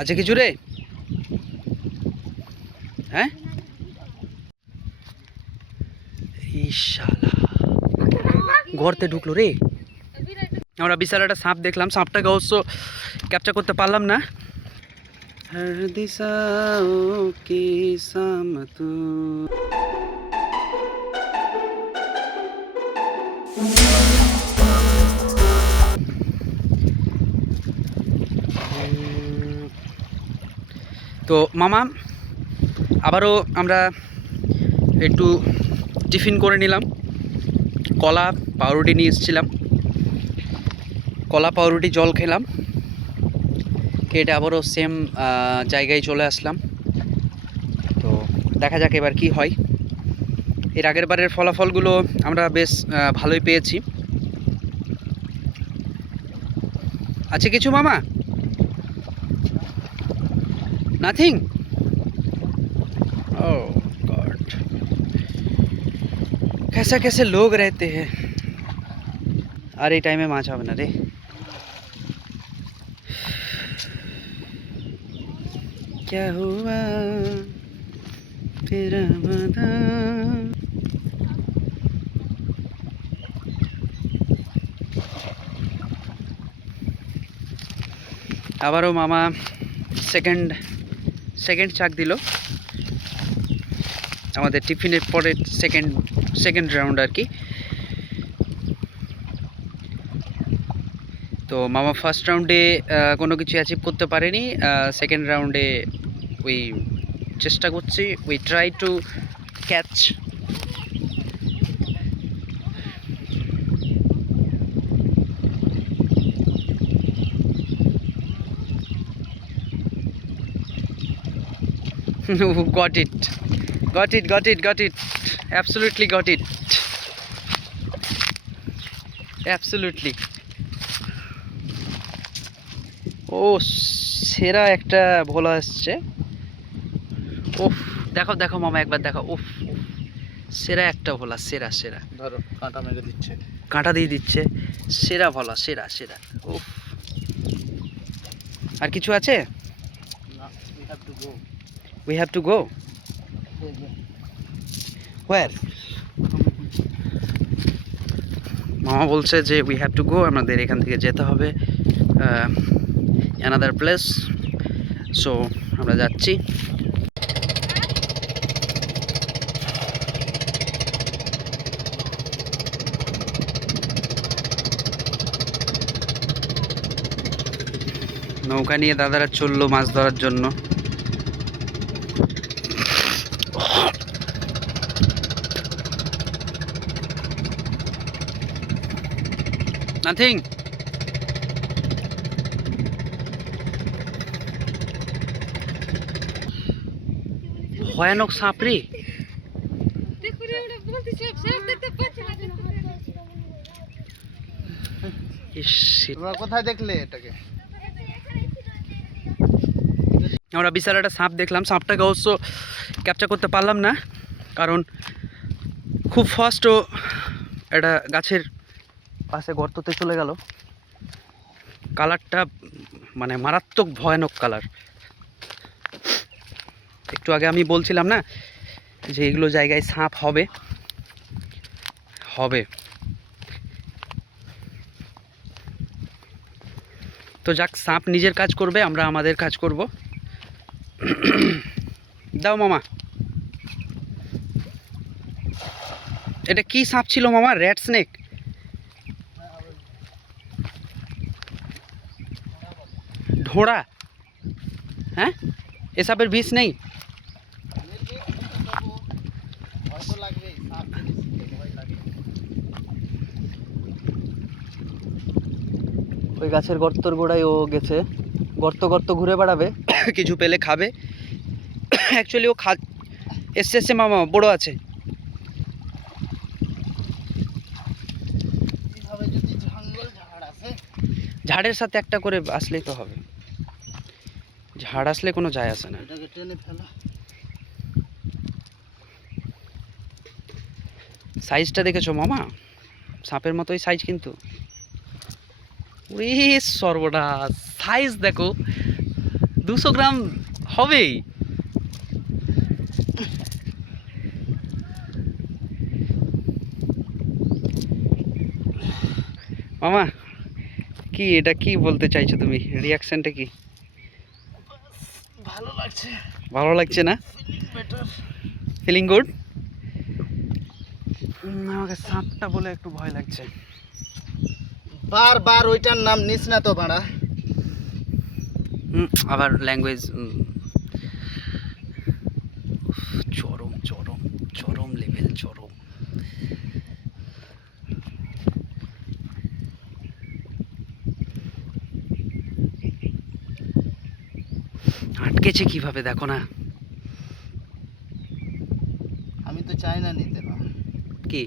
আছে কিছু রে? হ্যাঁ, ইশালা গর্তে ঢুকলো রে। আমরা বিশাল একটা সাপ দেখলাম, সাপটাকে অবশ্য ক্যাপচার করতে পারলাম না। हर दिशाओं की सामतू। তো মামা আবারও আমরা একটু টিফিন করে নিলাম। কলা পাউরুটি নিয়ে এসেছিলাম, কলা পাউরুটি জল খেলাম, খেয়ে আবারও সেম জায়গায় চলে আসলাম। তো দেখা যাক এবার কি হয়। এর আগের বারের ফলাফলগুলো আমরা বেশ ভালোই পেয়েছি। আছে কিছু মামা? নাথিং। ओह गॉड, कैसा कैसे लोग रहते हैं। আর এই টাইমে মাছ হবে না রে। क्या हुआ तेरा वादा। আবারও মামা সেকেন্ড চাক দিল আমাদের টিফিনের পরে, সেকেন্ড রাউন্ড আর কি। তো মামা ফার্স্ট রাউন্ডে কোনো কিছু অ্যাচিভ করতে পারেনি, সেকেন্ড রাউন্ডে ওই চেষ্টা করছি, we try to catch. got it, absolutely got it, absolutely। ও সেরা একটা ভোলা আসছে। উফ, দেখো দেখো মামা একবার দেখো, উফ সেরা একটা ভোলা, সেরা সেরা। ধরো কাঁটা মেরে দিচ্ছে, কাঁটা দিয়ে দিচ্ছে, সেরা ভোলা, সেরা সেরা। উফ, আর কিছু আছে? না, we have to go. We have to go. Where? মামা বলছে যে we have to go, আমাদের এখান থেকে যেতে হবে another place, so আমরা যাচ্ছি। নৌকা নিয়ে দাদারা চললো মাছ ধরার জন্য। নাথিং। ভয়ানক সাপড়ি। তোমরা কোথায় দেখলে এটাকে? আমরা বিশাল একটা সাপ দেখলাম, সাপটাকে অবশ্য ক্যাপচার করতে পারলাম না, কারণ খুব ফাস্ট ও একটা গাছের পাশে গর্ততে চলে গেল। কালারটা মানে মারাত্মক ভয়ানক কালার। একটু আগে আমি বলছিলাম না যে এগুলো জায়গায় সাপ হবে হবে। তো যাক, সাপ নিজের কাজ করবে, আমরা আমাদের কাজ করব। দাও মামা। এটা কি সাপ ছিল মামা? Red snake? ঢোড়া? হ্যাঁ, এ সাপের বিষ নেই? ওই গাছের গর্তর গোড়ায় ও গেছে, গর্ত ঘুরে বেড়াবে, কিছু পেলে খাবে। অ্যাকচুয়ালি ও এসছে মামা, বড় আছে। ঝাড়ের সাথে একটা করে আসলেই তো হবে, ঝাড় আসলে কোনো যায় আসে না। সাইজটা দেখেছো মামা? সাপের মতোই সাইজ কিন্তু। সর্বনাশ, সাইজ দেখো, 200 গ্রাম হবেই। মামা কি এটা কি বলতে চাইছো তুমি, রিয়াকশনটা কি? ভালো লাগছে, ভালো লাগছে না? বেটার। Feeling good. আমাকে সাপটা বলে একটু ভয় লাগছে। বারবার ওইটার নাম নিস না তো ভাড়া। আবার ল্যাঙ্গুয়েজ চরম চরম চরম লেভেল, চরম। আটকেছে কিভাবে দেখো না। আমি তো চাই না নিতে না। কি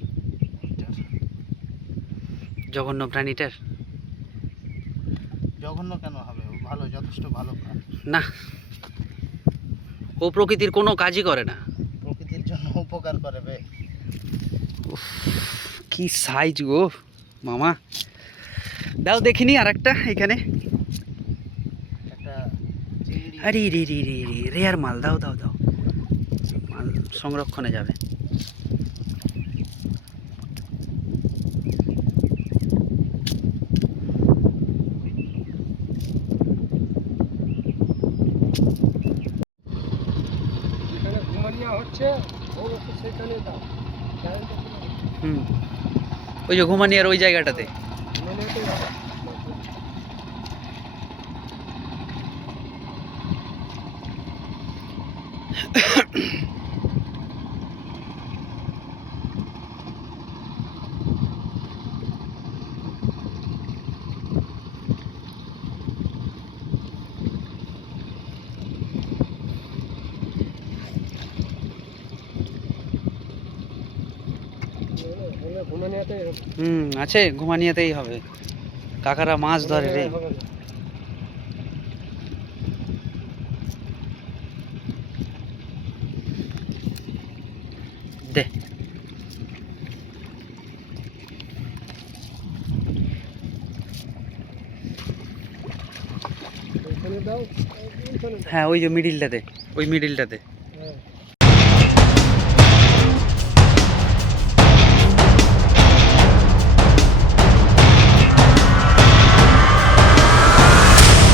জঘন্য প্রাণীটার? জঘন্য কেন হবে, ও ভালো, যথেষ্ট ভালো প্রাণ। না, ও প্রকৃতির কোনো কাজই করে না। প্রকৃতির জন্য উপকার করে বে। উফ, কি সাইজ গো মামা। দাও দেখিনি আর একটা এখানে। একটা চিংড়ি। আরে রে রে রে রে রেয়ার মাল, দাও দাও দাও, মাল সংরক্ষণে যাবে। যেখানে ঘুমানিয়া হচ্ছে ও একটু সেখানে দাও। হুম, ওই যে ঘুমানিয়ার ওই জায়গাটাতে। ঘুমানিয়াতেই হবে। ঘুমানিয়াতেই হবে। আছে, ঘুমানিয়াতেই হবে। কাকারা মাছ ধরে রে। হবে না। দে ওইখানে দাও, ওইখানে দাও। হ্যাঁ, ওই যে মিডিলটাতে, ওই মিডিলটাতে। হ্যাঁ।